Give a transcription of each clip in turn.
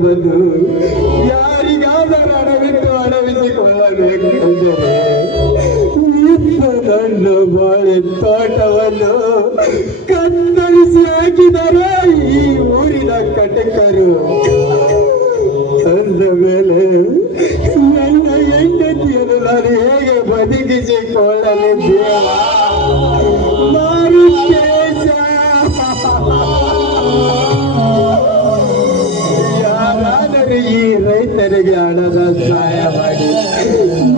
ಬಂದು ಯಾರಿಗಾದರೂ ಅಡವಿಸಿಕೊಳ್ಳಬೇಕೆಂದರೆ ನನ್ನ ಬಾಳೆ ತೋಟವನ್ನು ಕತ್ತರಿಸಿ ಹಾಕಿದರೆ ಈ ಊರಿನ ಕಟಕರು ಅಂದ ಮೇಲೆ ನನ್ನ ಹೆಂಡತಿಯನ್ನು ನಾನು ಹೇಗೆ ಬದುಕಿಸಿಕೊಳ್ಳಲಿದ್ದೇವ ಮಾರುತೇಶ ಯಾರಾದರೂ ಈ ರೈತರಿಗೆ ಹಣದ ಸಹಾಯ ಮಾಡಿ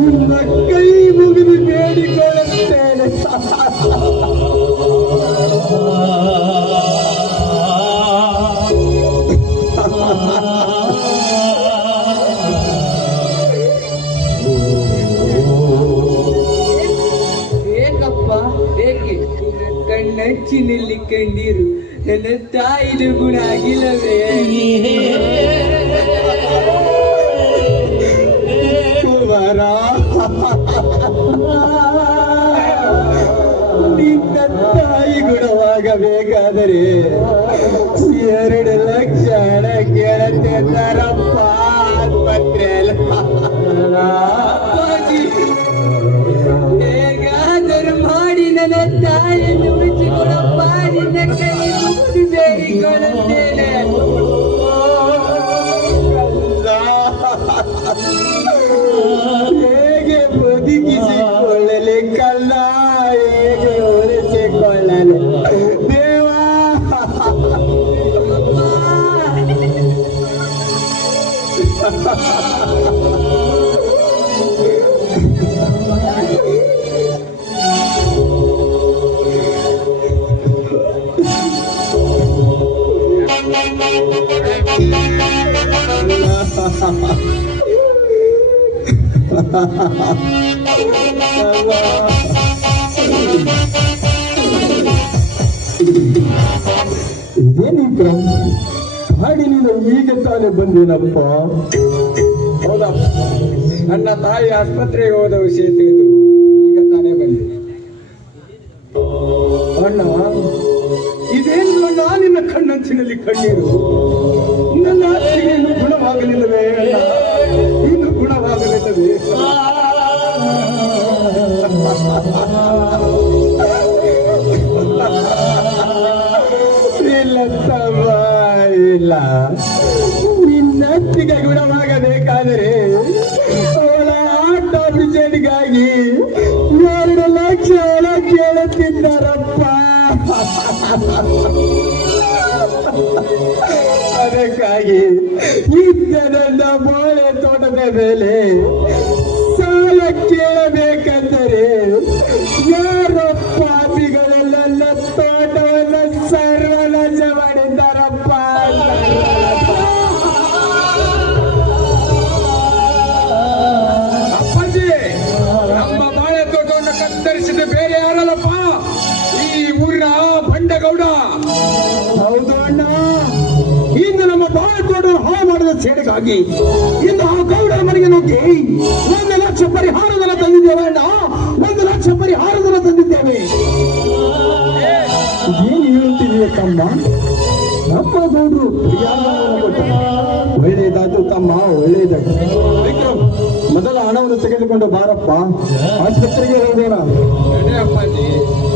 ನಿಮ್ಮ ಕೈ ಮುಗಿದು ಬೇಡಿಕೊಳ್ಳುತ್ತೇನೆ. ಏಕಪ್ಪ ಏಕೆ ಕಣ್ಣಚ್ಚಿನಲ್ಲಿ ಕಣ್ಣೀರು ನನ್ನ ತಾಯಿನ ಗುಣ ಆಗಿಲ್ಲವೇ? ಕುಮಾರ, ನಿನ್ನ ತಾಯಿ ಗುಣವಾಗಬೇಕಾದರೆ 2 ಲಕ್ಷ ಹಣ ಕೇಳುತ್ತಿದ್ದಾರಪ್ಪ ಆಸ್ಪತ್ರೆಯಲ್ಲಿ. ಹೇಗಾದರೂ ಮಾಡಿ ನನ್ನ ತಾಯಿಯನ್ನು ಉಳಿಸಿಕೊಡಪ್ಪ, ನಿನ್ನ ಕೈ ಮುಗಿದು ಬೇಡಿಕೊಳ್ಳುತ್ತೇನೆ. ಹೇಗೆ ಬದುಕಿಸಿಕೊಳ್ಳಲಿ ಕಲ್ಲ, ಹೇಗೆ ಉಳಿಸಿಕೊಳ್ಳಲಿ ದೇವ? ಇದೇನೀಗ ಕಾಡಿನಿಂದ ಈಗ ತಾನೇ ಬಂದೇನಪ್ಪ? ಹೌದಪ್ಪ, ನನ್ನ ತಾಯಿ ಆಸ್ಪತ್ರೆಗೆ ಹೋದ ವಿಷಯ ತಿಳಿದು ಈಗ ತಾನೇ ಬಂದೆ. ಅಣ್ಣ, ಇದೇನು ಅಣ್ಣ ನಿನ್ನ ಕಣ್ಣಂಚಿನಲ್ಲಿ ಕಣ್ಣೀರು? ನನ್ನ ಆಸೆಗೆ ಇನ್ನು ಗುಣವಾಗಲಿಲ್ಲವೇ ಅಣ್ಣ? ಇನ್ನು ಗುಣವಾಗಲಿಲ್ಲವೇ? ಇಲ್ಲ ತಮ್ಮ, ಇಲ್ಲ. ನಿನ್ನತ್ತಿಗೆ ಗುಣವಾಗಬೇಕಾದರೆ ಅವಳ ಆಟ ಬಿಜೆಡಿಗಾಗಿ 2 ಲಕ್ಷ ಹಣ ಕೇಳುತ್ತಿದ್ದಾರಪ್ಪ. ಅದಕ್ಕಾಗಿ ಇದ್ದ ನನ್ನ ಬಾಳೆ ತೋಟದ ಮೇಲೆ ಸಾಲ ಕೇಳಬೇಕೆಂದರೆ ಯಾರೋ ಪಾಪಿಗಳೆಲ್ಲ ತೋಟವನ್ನು ಸರ್ವನಾಶ ಮಾಡಿದ್ದಾರಪ್ಪ. ಅಪ್ಪಾಜಿ, ನಮ್ಮ ಬಾಳೆ ತೋಟವನ್ನು ಕತ್ತರಿಸಿದ ಬೇರೆ ಯಾರಲ್ಲಪ್ಪ, ಈ ಊರಿನ ಬಂಡಗೌಡ. ಹೌದು ಅಣ್ಣ, ಇಂದು ನಮ್ಮ ಬಾಳೆ ತೋಟ ಹಾಳು ಮಾಡಿದ ಸೇಡಿಗಾಗಿ ಇಂದು ಆ ಗೌಡರ ಮನೆಗೆ ನುಗ್ಗಿ 1 ಲಕ್ಷ ಪರಿಹಾರಧನ ತಂದಿದ್ದೇವೆ ಅಣ್ಣ. 1 ಲಕ್ಷ ಪರಿಹಾರಧನ ತಂದಿದ್ದೇವೆ. ಏನು ಹೇಳ್ತಿದೀಯ ತಮ್ಮ? ನಮ್ಮ ಗೌಡರು ಒಳ್ಳೆಯದಾಯ್ತು ತಮ್ಮ, ಒಳ್ಳೆಯದಾಯ್ತು. ವಿಕ್ರಮ್, ಮೊದಲ ಹಣವನ್ನು ತೆಗೆದುಕೊಂಡು ಬಾರಪ್ಪ, ಆಸ್ಪತ್ರೆಗೆ ಹೋಗೋಣ. ನಡೆ ಅಪ್ಪಾಜಿ,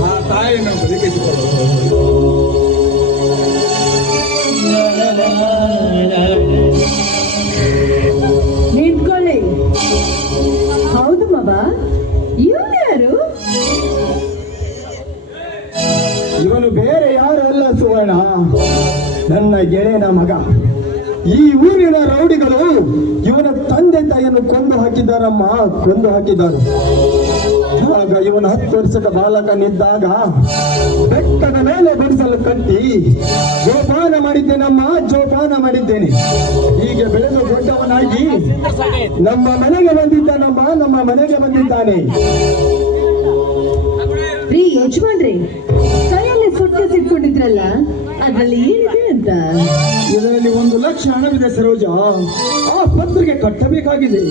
ಆ ತಾಯಿಯನ್ನು ಬದುಕಿಸಿಕೊಳ್ಳು. ನಿಂತ್ಕೊಳ್ಳಿ. ಹೌದು ಮಗ, ಇವನು ಯಾರು? ಇವನು ಬೇರೆ ಯಾರು ಅಲ್ಲ ಸುವರ್ಣ, ನನ್ನ ಗೆಳೆಯನ ಮಗ. ಈ ಊರಿನ ರೌಡಿಗಳು ಇವನ ತಂದೆ ತಾಯಿಯನ್ನು ಕೊಂದು ಹಾಕಿದ್ದಾರಮ್ಮ, ಕೊಂದು ಹಾಕಿದ್ದಾರೆ. ಆಗ ಇವನ 10 ವರ್ಷದ ಬಾಲಕನಿದ್ದಾಗ ಬೆಟ್ಟದ ಮೇಲೆ ಗುಡಿಸಲು ಕಟ್ಟಿ ಜೋಪಾನ ಮಾಡಿದ್ದೇನಮ್ಮ, ಜೋಪಾನ ಮಾಡಿದ್ದೇನೆ. ಹೀಗೆ ಬೆಳೆದು ದೊಡ್ಡವನಾಗಿ ನಮ್ಮ ಮನೆಗೆ ಬಂದಿದ್ದಾನಮ್ಮ, ನಮ್ಮ ಮನೆಗೆ ಬಂದಿದ್ದಾನೆ. ರೀ ಯಜಮಾನ್ರಿ, ಕೈಯಲ್ಲಿ ಸುಟ್ಟು ಸಿಟ್ಕೊಂಡಿದ್ರಲ್ಲ, ಅದ್ರಲ್ಲಿ ಏನಿದೆ ಅಂತ? ಇದರಲ್ಲಿ 1 ಲಕ್ಷ ಹಣವಿದೆ ಸರೋಜ. ಆಸ್ಪತ್ರೆಗೆ ಕಟ್ಟಬೇಕಾಗಿದೆ.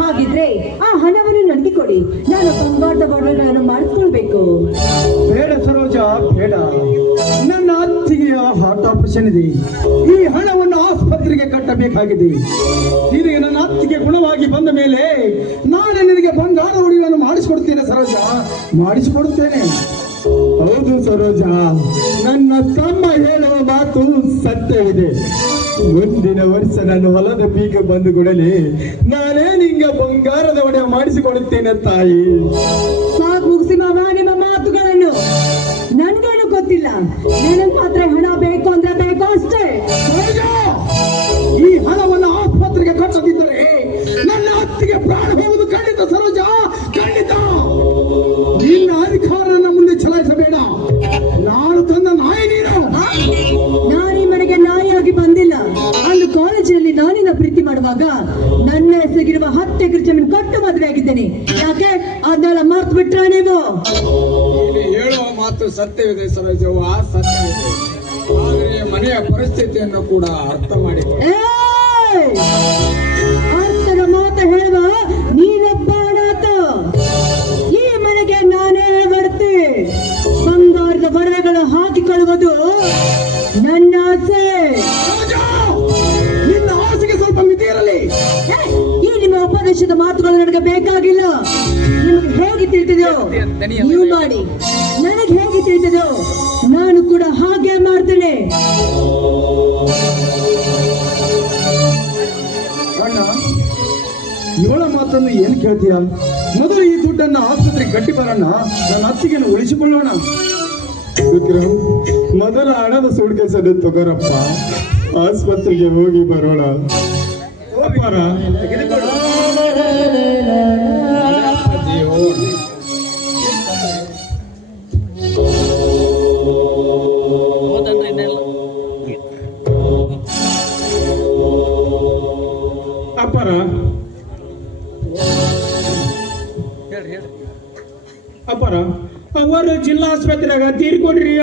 ಹಾಗಿದ್ರೆ ಆ ಹಣವನ್ನು ನನಗೆ ಕೊಡಿ, ನಾನು ಬಂಗಾರದ ಒಡವೆಗಳನ್ನು ಮಾಡಿಸ್ಕೊಳ್ಬೇಕು. ಬೇಡ ಸರೋಜ, ಬೇಡ. ನನ್ನ ಅತ್ತಿಗೆಯ ಹಾರ್ಟ್ ಆಪರೇಷನ್ ಇದೆ. ಈ ಹಣವನ್ನು ಆಸ್ಪತ್ರೆಗೆ ಕಟ್ಟಬೇಕಾಗಿದೆ. ನಿನಗೆ ನನ್ನ ಅತ್ತಿಗೆ ಗುಣವಾಗಿ ಬಂದ ಮೇಲೆ ನಾಳೆ ನಿನಗೆ ಬಂಗಾರ ಒಡವೆಯನ್ನು ಮಾಡಿಸಿಕೊಡ್ತೇನೆ ಸರೋಜ, ಮಾಡಿಸಿಕೊಡುತ್ತೇನೆ. ಹೌದು ಸರೋಜ, ನನ್ನ ತಮ್ಮ ಹೇಳುವ ಮಾತು ಸತ್ಯವಿದೆ. ಮುಂದಿನ ವರ್ಷ ನನ್ನ ಹೊಲದ ಬೀಗ ಬಂದು ಕೊಡಲಿ, ನಾನೇ ನಿಂಗೆ ಬಂಗಾರದ ಒಡೆಯ ಮಾಡಿಸಿಕೊಡುತ್ತೇನೆ ತಾಯಿ. ಸಾಕು ಮುಗಿಸಿ ಮಾವ ನಿಮ್ಮ ಮಾತುಗಳನ್ನು. ನನ್ಗೇನು ಗೊತ್ತಿಲ್ಲ, ನನಗ್ ಮಾತ್ರ ಹಣ ಬೇಕು ಅಂದ್ರೆ ಬೇಕು ಅಷ್ಟೇ. ಸರೋಜ, ಈ ಹಣವನ್ನು ಆಸ್ಪತ್ರೆಗೆ ಕಟ್ಟದಿದ್ದರೆ ನನ್ನ ಅತ್ತಿಗೆ ಪ್ರಾಣ ಹೋಗುವುದು ಖಂಡಿತ ಸರೋಜ, ಖಂಡಿತ. ನಿನ್ನ ಅಧಿಕಾರನ ಮುಂದೆ ಚಲಾಯಿಸಬೇಡ. ನಾನು ತಂದ ನಾಯಿ ನೀನು. ನಾನು ಈ ಮನೆಗೆ ನಾಯಿಯಾಗಿ ಬಂದಿಲ್ಲ. ಅಲ್ಲಿ ಕಾಲೇಜಿನಲ್ಲಿ ನಾನಿನ ಪ್ರೀತಿ ಮಾಡುವಾಗ ನನ್ನ ಹೆಸರಿಗಿರುವ 10 ಎಕರೆ ಜಮೀನು ಕೊಟ್ಟು ಮದುವೆ ಆಗಿದ್ದೇನೆ. ಯಾಕೆ ಅದನ್ನೆಲ್ಲ ಮರ್ತು ಬಿಟ್ರ ನೀವು? ನೀನು ಹೇಳುವ ಮಾತು ಸತ್ಯವಿದೆ ಸರೋಜವ್ವ, ಸತ್ಯವಿದೆ. ಆದರೆ ಮನೆಯ ಪರಿಸ್ಥಿತಿಯನ್ನು ಕೂಡ ಅರ್ಥ ಮಾಡಿಕೊಳ್ಳಿ. ಏಯ್! ಅರ್ಥದ ಮಾತು ಹೇಳುವ ನೀನೊಬ್ಬ ಅನಾಥ. ಈ ಮನೆಗೆ ನಾನೇ ಬರ್ತೆ. ಬಂಗಾರದ ಒಡವೆಗಳು ಹಾಕಿಕೊಳ್ಳುವುದು ನನ್ನ ಆಸೆ. ಸರೋಜ, ನಿನ್ನ ಆಸೆಗೆ ಸ್ವಲ್ಪ ಮಿತಿ ಇರಲಿ. ಏಯ್! ಈ ನಿಮ್ಮ ಉಪದೇಶದ ಮಾತುಗಳು ನನಗೆ ಬೇಕಾಗಿಲ್ಲ. ನಿಮಗೆ ಹೇಗೆ ತಿಳಿದಿದೆಯೋ ನೀವು ಮಾಡಿ, ನನಗೆ ಹೇಗೆ ತಿಳಿದಿದೆಯೋ ನಾನು ಕೂಡ ಹಾಗೆ ಮಾಡ್ತೇನೆ. ಅಣ್ಣ, ಇವಳ ಮಾತನ್ನು ಏನು ಕೇಳ್ತೀಯ? ಮೊದಲು ಈ ದುಡ್ಡನ್ನ ಆಸ್ಪತ್ರೆಗೆ ಕಟ್ಟಿ ಬರೋಣ, ನನ್ನ ಅತ್ತಿಗೆಯನ್ನು ಉಳಿಸಿಕೊಳ್ಳೋಣ. ವಿಕ್ರಮ್, ಮೊದಲ ಹಣದ ಸೂಟ್ಕೇಸನ್ನು ತಗೋರಪ್ಪ, ಆಸ್ಪತ್ರೆಗೆ ಹೋಗಿ ಬರೋಣ. ಅಜ್ಜಿ, ಹೋಗಿ. ಅಪ್ಪರ, ಅಪ್ಪರ, ಅವರು ಜಿಲ್ಲಾ ಆಸ್ಪತ್ರೆಯಾಗ ತೀರ್ಕೊಂಡ್ರಿ.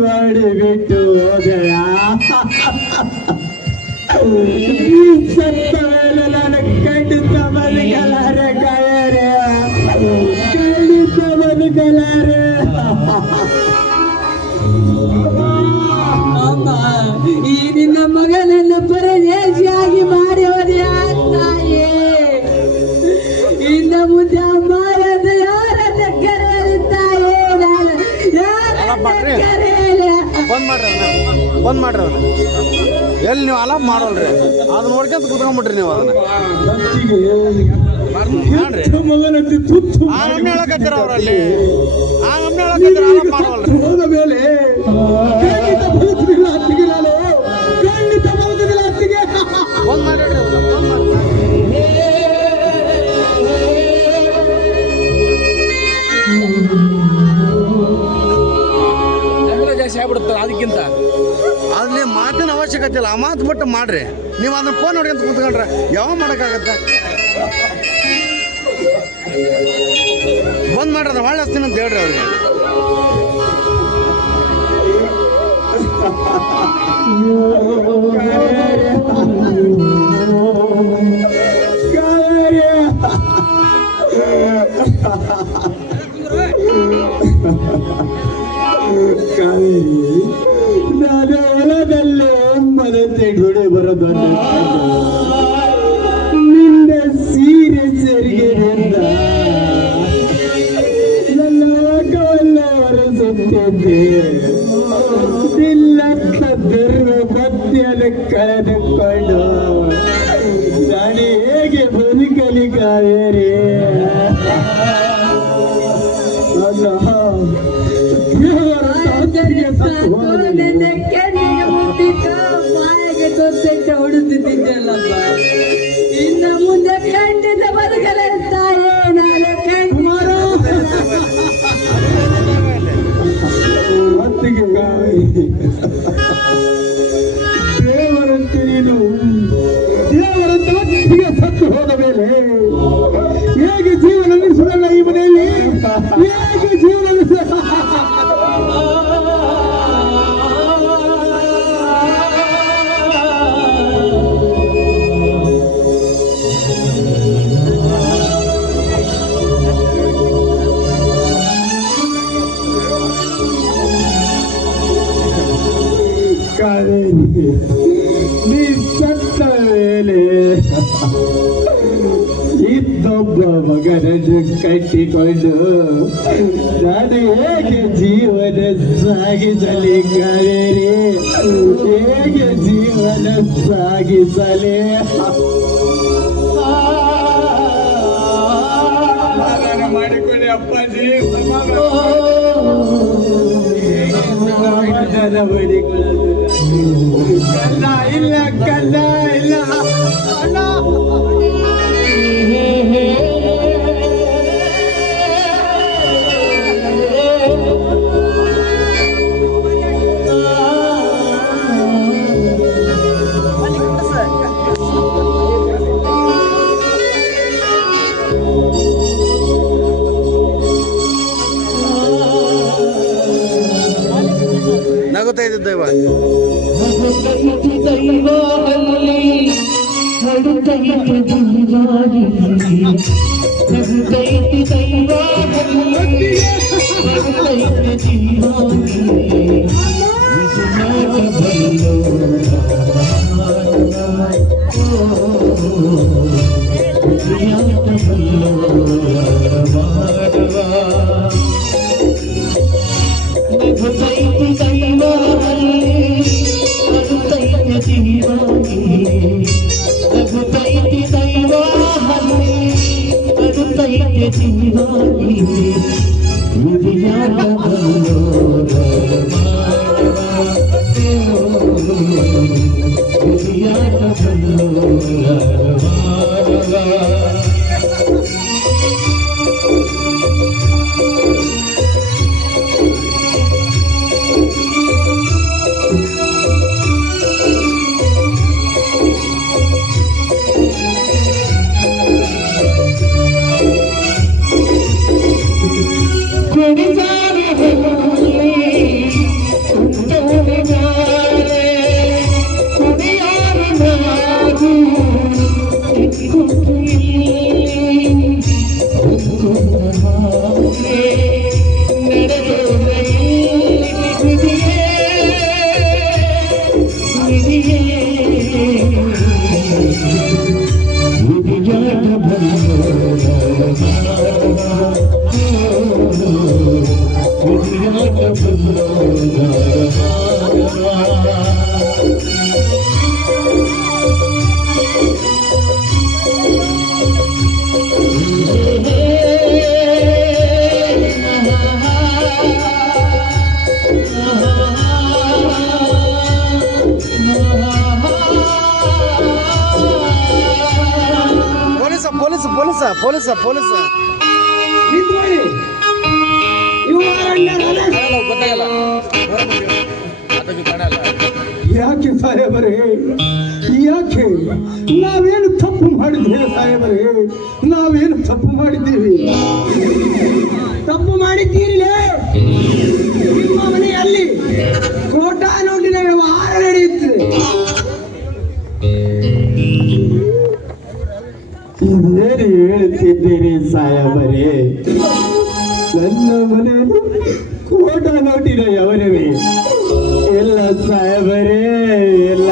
ಮಾಡಿಬಿಟ್ಟು ಹೋದೆಯ. ಸತ್ತ ಮೇಲೆ ನಾನು ಖಂಡಿತ ಬದುಕಲಾರೆ ಕಾಯರೆ, ಖಂಡಿತ ಬದುಕಲಾರೆ. ಅಮ್ಮ, ಈ ನಿನ್ನ ಮಗನನ್ನು ಪರದೇಶಿಯಾಗಿ ಮಾಡಿ ಹೋದೆ ತಾಯಿ. ಇನ್ನು ಮುಂದೆ ಅಮ್ಮ ಎಂದು ಯಾರನ್ನ ಕರೆಯಲಿ ತಾಯಿ? ನಾನು ಯಾರನ್ನ ಕರೆಯಲಿ? ಬಂದ್ ಮಾಡ್ರಿ ಅದನ್ನ. ಎಲ್ಲಿ ನೀವು ಅಲಾಪ್ ಮಾಡೋಲ್ರಿ, ಅದನ್ನ ನೋಡ್ಕೊಂತ ಕುತ್ಕೊಂಡ್ಬಿಟ್ರಿ ನೀವು ಅದನ್ನ. ಮಾಡ್ರಿ ಮಗನಂತೆ ತುತ್ತು ಆ ನಮ್ನೆ ಹೇಳಕತ್ತೀರ ಅವ್ರಲ್ಲಿ, ಆ ನಮ್ನೆ ಹೇಳಕತ್ತೀರ, ಅಲಾಪ್ ಮಾಡೋಲ್ರಿ. ಹೋದ ಮೇಲೆ ಖಂಡಿತ ಬದುಕುದಿಲ್ಲ ಅತ್ತಿಗೆ, ನಾನು ಖಂಡಿತ ಬದುಕುದಿಲ್ಲ ಅತ್ತಿಗೆ. ಬಂದ್ ಮಾಡ್ರಿ ಅದನ್ನ, ಬಂದ್ ಮಾಡ್ರಿ. ಜಾಸ್ತಿ ಆಗ್ಬಿಡುತ್ತಲ್ಲ ಅದಕ್ಕಿಂತ. ಅಲ್ಲಿ ಮಾತಿನ ಅವಶ್ಯಕತೆ ಇಲ್ಲ, ಆ ಮಾತು ಬಿಟ್ಟು ಮಾಡ್ರಿ. ನೀವು ಅದನ್ನ ಫೋನ್ ನೋಡ್ಕೊಂತ ಕುತ್ಕೊಂಡ್ರೆ ಯಾವ ಮಾಡೋಕ್ಕಾಗತ್ತೆ? ಬಂದ್ ಮಾಡ್ರಿ ಹೊಳ್ಳಿ ಹಚ್ತೀನಿ ಅಂತ ಹೇಳ್ರಿ ಅವ್ರಿಗೆ. ಕಾವೇರಿ, ನಾನು ಹೊಲದಲ್ಲೇ ಮನೆ ತೆಗೆದುಡೆ ಬರೋದು ನಿನ್ನ ಸೀರೆ ಸೆರಿಗೆಯಿಂದ ನನ್ನ ಮಗವನ್ನ ಹೊರಸುತ್ತಿದ್ದೆ. ನಿಲ್ಲಂತ ಧರ್ಮ ಮಧ್ಯದ ಕಳೆದುಕೊಂಡು ನಾನು ಹೇಗೆ ಬದುಕಲಿ ಕಾವೇರಿ? ಅಲ್ಲ, ಮಾಯಗೆ ತೊಂದೆಟ್ಟ ಹೊಡುತ್ತಿದ್ದಲ್ಲಪ್ಪ. ಇನ್ನು ಮುಂದೆ ಖಂಡಿತ ಬದುಕಲೇ ತಾಯೇ. ನಾನು ಮತ್ತಿಗೆ ದೇವರಂತೆ ನೀನು ದೇವರಂತೆ ಒಟ್ಟಿಗೆ ಸತ್ತು ಹೋದ ಮೇಲೆ ಹೇಗೆ ಜೀವನ ನಡೆಸುವುದಲ್ಲ ಈ ಮನೆಯಲ್ಲಿ? ಹೇಗೆ ಜೀವನ ಕಾವೇರಿ, ನೀ ಸತ್ತ ಮೇಲೆ ಇನ್ನೊಬ್ಬ ಮಗನನ್ನು ಕಟ್ಟಿಕೊಂಡು ನಾನು ಹೇಗೆ ಜೀವನ ಸಾಗಿಸಲಿ ಕಾವೇರಿ? ಹೇಗೆ ಜೀವನ ಸಾಗಿಸಲಿ? ಸಮಾಧಾನ ಮಾಡಿಕೊಳ್ಳಿ ಅಪ್ಪಾಜಿ, ಸಮಾಧಾನ ಮಾಡಿಕೊಳ್ಳಲು ಕಲ್ಲ ಇಲ್ಲ, ಕಲ್ಲ ಇಲ್ಲ. ನಗುತ್ತಾ ಇದ್ದಿದ್ದ ಇವಾಗ ಪೊಲೀಸ ನಿಂತ್ಕೊಳ್ಳಿ. ಇವು ಗೊತ್ತಾಗಲ್ಲ ಯಾಕೆ ಸಾಹೇಬರೇ, ಯಾಕೆ? ನಾವೇನು ತಪ್ಪು ಮಾಡಿದ್ದೇವೆ ಸಾಹೇಬರೇ? ನಾವೇನು ತಪ್ಪು ಮಾಡಿದ್ದೀವಿ? ತಪ್ಪು ಮಾಡಿದ್ದೀರಿಲೇ. ನಿಮ್ಮ ಮನೆಯಲ್ಲಿ ಕೋಟಾ ನೋಟಿನ ವ್ಯವಹಾರ ನಡೆಯುತ್ತದೆ. ಇದೇನು ಹೇಳುತ್ತಿದ್ದೀರಿ ಸಾಯಬರೇ? ನನ್ನ ಮನೆಯಲ್ಲಿ ಕೋಟಾ ನೋಟಿನ ಯವರವೇ ಎಲ್ಲ ಸಾಯಬರೇ ಎಲ್ಲ.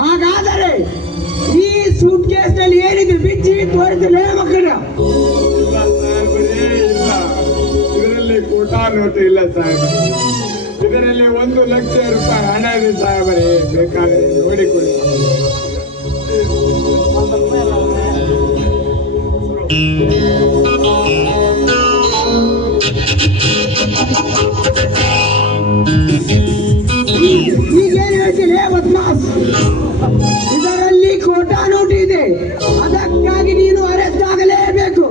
ಹಾಗಾದರೆ ಈ ಸೂಟ್ ಕೇಸ್ ನಲ್ಲಿ ಏನಿದೆ ಬಿಚ್ಚಿ ತೋರಿಸಲೇ ಮಕ್ಕಳ. ಇದರಲ್ಲಿ ಕೋಟಾ ನೋಟು ಇಲ್ಲ ಸಾಹೇಬರೇ. ಇದರಲ್ಲಿ 1 ಲಕ್ಷ ರೂಪಾಯಿ ಹಣ ಇದೆ ಸಾಹೇಬರೇ. ಬೇಕಾದರೆ ನೋಡಿಕೊಳ್ಳಿ. ಈಗೇನು ಹೇಳ್ತೀನಿ ಬದ್ಮಾಸ್? ಇದರಲ್ಲಿ ಕೋಟಾ ನೋಟು ಇದೆ, ಅದಕ್ಕಾಗಿ ನೀನು ಅರೆಸ್ಟ್ ಆಗಲೇಬೇಕು.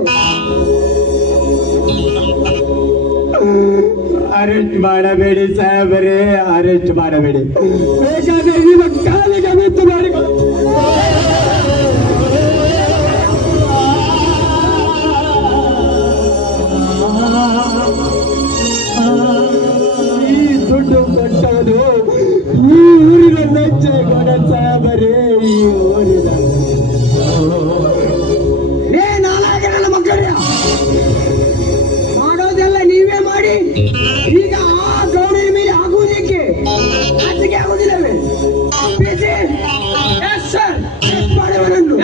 ಅರೆಸ್ಟ್ ಮಾಡಬೇಡಿ ಸಾಹೇಬರೇ, ಅರೆಸ್ಟ್ ಮಾಡಬೇಡಿ. ಬೇಕಾದ್ರೆ ನಿಮ್ಮ ಕಾಲಿಗೆ ಬಿತ್ತು ಮಾಡಿಕೊಳ್ಳಿ. ಈ ದುಡ್ಡು ಕೊಟ್ಟವನು ಈ ಊರಿನ ನೆಚ್ಚೇಗೌಡ ಸಾಹೇಬರೇ, ಈ ಊರಿನ ನಾಲ್ಕರ ಮಕ್ಕಳ ಮಾಡೋದೆಲ್ಲ ನೀವೇ ಮಾಡಿ. ಈಗ ಆ ಗೌಡನ ಮೇಲೆ ಆಗುವುದಕ್ಕೆ ಆಚೆಗೆ ಆಗುವುದಿಲ್ಲವೇ? ಸರ್ ಮಾಡುವನನ್ನು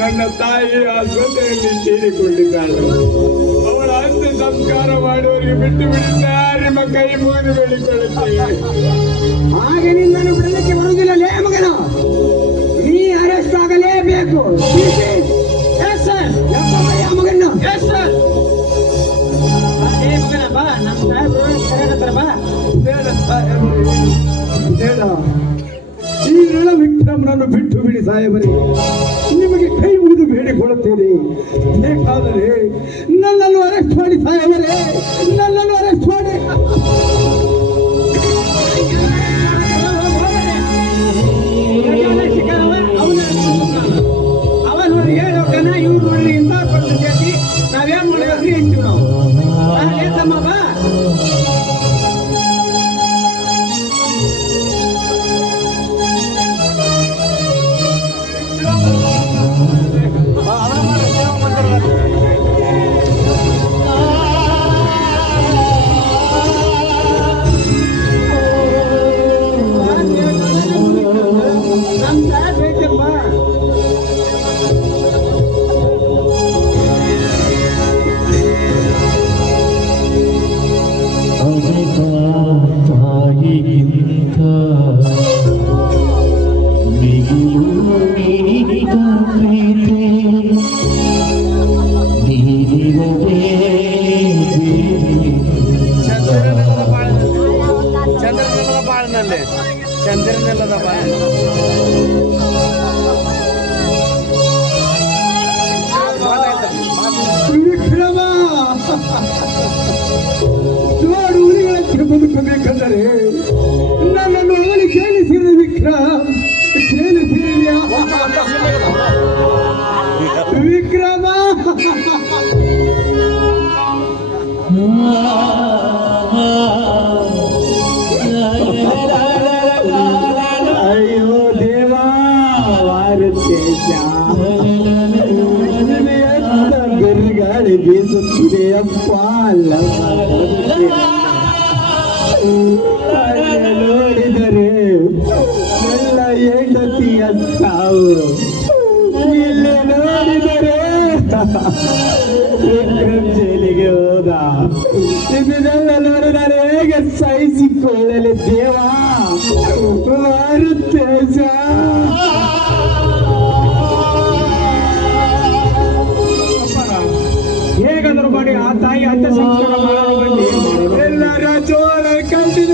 ನನ್ನ ತಾಯಿ ಆಸ್ಪತ್ರೆಯಲ್ಲಿ ಸೇರಿಕೊಂಡಿದ್ದಾಳೆ. ಅವಳ ಅಂತ್ಯ ಸಂಸ್ಕಾರ ಮಾಡುವವರಿಗೆ ಬಿಟ್ಟು ಬಿಡಿದ್ದಾರೆ. ನಿಮ್ಮ ಕೈ ಮುಗಿದು ಬೇಡಿಕೊಳ್ಳುತ್ತೇವೆ. ಹಾಗೆ ನಿನ್ನನ್ನು ಬಿಡಲಿಕ್ಕೆ ಬರುವುದಿಲ್ಲ ಲೇ ಮಗನ. ನೀ ಅರೆಸ್ಟ್ ಆಗಲೇಬೇಕು. ಮಗನ ಬೇಡ, ಈ ನಳ ವಿಕ್ರಮನನ್ನು ಬಿಟ್ಟು ಬಿಡಿ ಸಾಹೇಬರೇ. ನಿಮಗೆ ಕೈ ಮುಗಿದು ಬೇಡಿಕೊಳ್ಳುತ್ತೇನೆ. ಬೇಕಾದರೆ ನನ್ನನ್ನು ಅರೆಸ್ಟ್ ಮಾಡಿ ಸಾಹೇಬರೇ, ನನ್ನನ್ನು ಅರೆಸ್ಟ್ ಮಾಡಿ. ಅವನು ಹೇಳೋ ಕನ ಇವ್ರು ನೋಡ್ರಿ ಇಂತ ಪರಿಸ್ಥಿತಿ ನಾವೇನ್ ಮಾಡ್ಬೇಕ್ರಿ ಅಂತೀವಿ ನಾವು. ತಮ್ಮ ಬಾ ಚಂದ್ರನೆಲ್ಲದ ಬಾಳ ವಿಕ್ರಮ, ಜೋಡು ಉಳಿಗಳಂತೆ ಬದುಕಬೇಕಂದರೆ ನನ್ನನ್ನು ಅವಳಿ ಕೇಳಿಸಿರಿ ವಿಕ್ರಮ್, ಕೇಳಿಸಿರಿ ವಿಕ್ರಮ. ಅಯ್ಯೋ ದೇವಾ ವಾರುತ್ತೇಜ, ಬಿರುಗಾಳಿ ಬೀಸುತ್ತಿದೆ ಅಪ್ಪ. ನೋಡಿದರೆ ಎಲ್ಲ ಹೆಂಡತಿಯ ಸಾವು, ಇಲ್ಲಿ ನೋಡಿದರೆ ವಿಕ್ರಮ್ ಜೈಲಿಗೆ ಹೋದ. ಇದನ್ನೆಲ್ಲ ನೋಡಿದರೆ ಹೇಗೆ ಸಹಿಸಿಕೊಳ್ಳಲಿ ದೇವಾ ವಾರುತ್ತೇಜ. ಹೇಗಾದರೂ ಮಾಡಿ ಆ ತಾಯಿ ಅಂತ್ಯ ಸಂಸ್ಕಾರ ಮಾಡಲು ಬನ್ನಿ. ಎಲ್ಲರ ಜೋರ ಕಂಡಿದ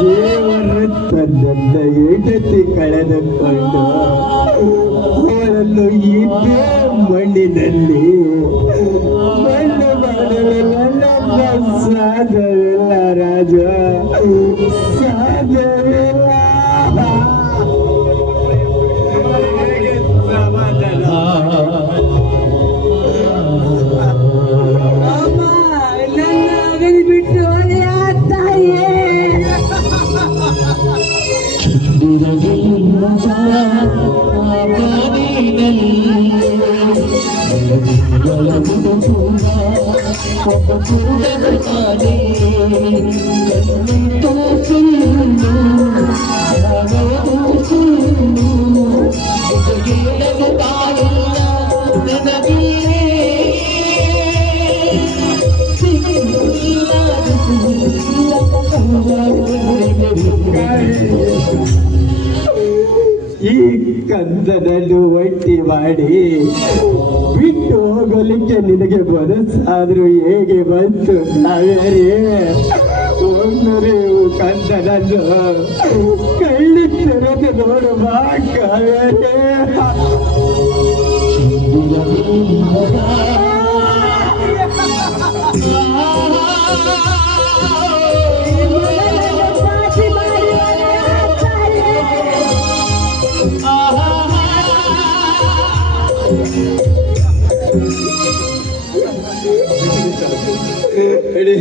ದೇವರು ತನ್ನ ಹೆಂಡತಿ ಕಳೆದುಕೊಂಡು ಅವಳನ್ನು ಇದೇ ಮಣ್ಣಿನಲ್ಲಿ ಮಣ್ಣು ಮಾಡಲು ನನ್ನ ಸಾಧ್ಯವಿಲ್ಲ ರಾಜ, ಸಾಧ್ಯವಿಲ್ಲ. ಹೇಗೆ ಸಮಾಧಾನ? ಅಮ್ಮ ನನ್ನ ಅಗಲಿ ಬಿಟ್ಟು ಹೋದೆಯ ತಾಯಿಯೇ. ಈ ಕಂದನನ್ನು ಒಟ್ಟಿ ಮಾಡಿ ಬಿಟ್ಟು ಹೋಗಲಿಕ್ಕೆ ನಿನಗೆ ಮನಸ್ಸಾದ್ರೂ ಹೇಗೆ ಬಂತು ಕಾವೇರಿ? ಒಮ್ಮೆ ಕಂದನನ್ನು ಕಳ್ಳಿ ತೆರೆದು ನೋಡುವ ಕಾವೇರಿ. ಸಾಕ್ಷಿ ಮಾಡಿ ತಾಯಿಯೇ. ಹೇಳಿ